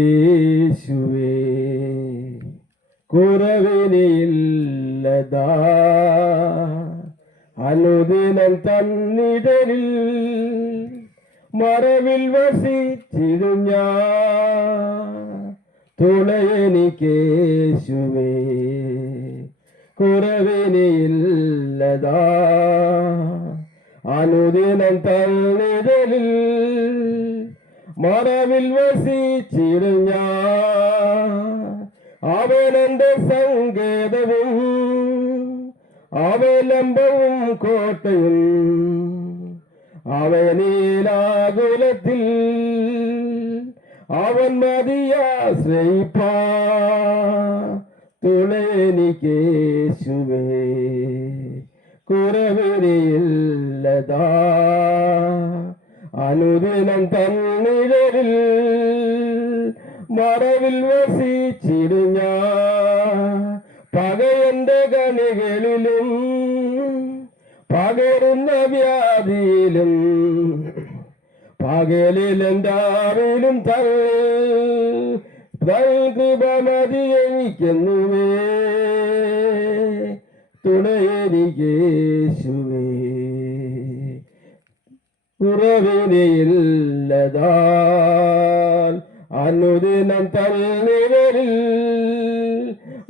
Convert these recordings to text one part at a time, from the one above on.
തുണയെനിക്കേശുവേ കുറവിനില്ലതാ അനുദിനം തന്നിടലിൽ മറവിൽ വസിച്ചിടും ഞാൻ തുണയെനിക്കേശുവേ കുറവിനില്ലതാ അനുദിനം തന്നിടലിൽ മറവിൽ വസിച്ചിടും ഞാൻ അവനെന്റെ സങ്കേതവും അവലംബവും കോട്ടയും അവനീലാകുലത്തിൽ അവൻ മതിയാശ്രയിപ്പാ തുണയെനിക്കേശുവേ കുറവിനില്ലതാ അനുദിനം തന്നിഴലിൽ മറവിൽ വസിച്ചിടും ഞാൻ പകയന്റെ കണികളിലും പകരുന്ന വ്യാധിയിലും പകലിലും രാവിലും കൃപ മതി എനിക്കെന്നുവേ തുണയെനിക്കേശുവേ കുറവിനില്ലതാ അനുദിനം തന്നിഴലിൽ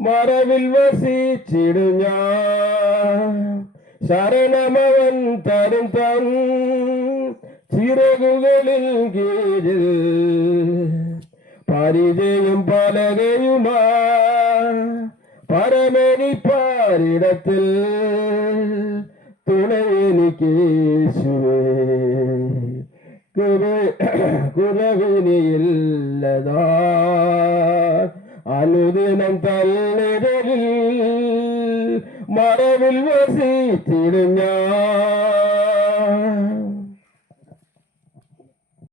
മറവിൽ വസിച്ചിടും ഞാൻ ശരണമവൻ തരും തൻ ചിറകുകളിൽ കീഴിൽ പരിചയം പലകയുമാ പരമേനിപ്പാരിടത്തിൽ തുണയെനിക്കേശുവേ കുറവിനില്ലതാ അനുദിനം തന്നിഴലിൽ മറവിൽ വസിച്ചിടും ഞാൻ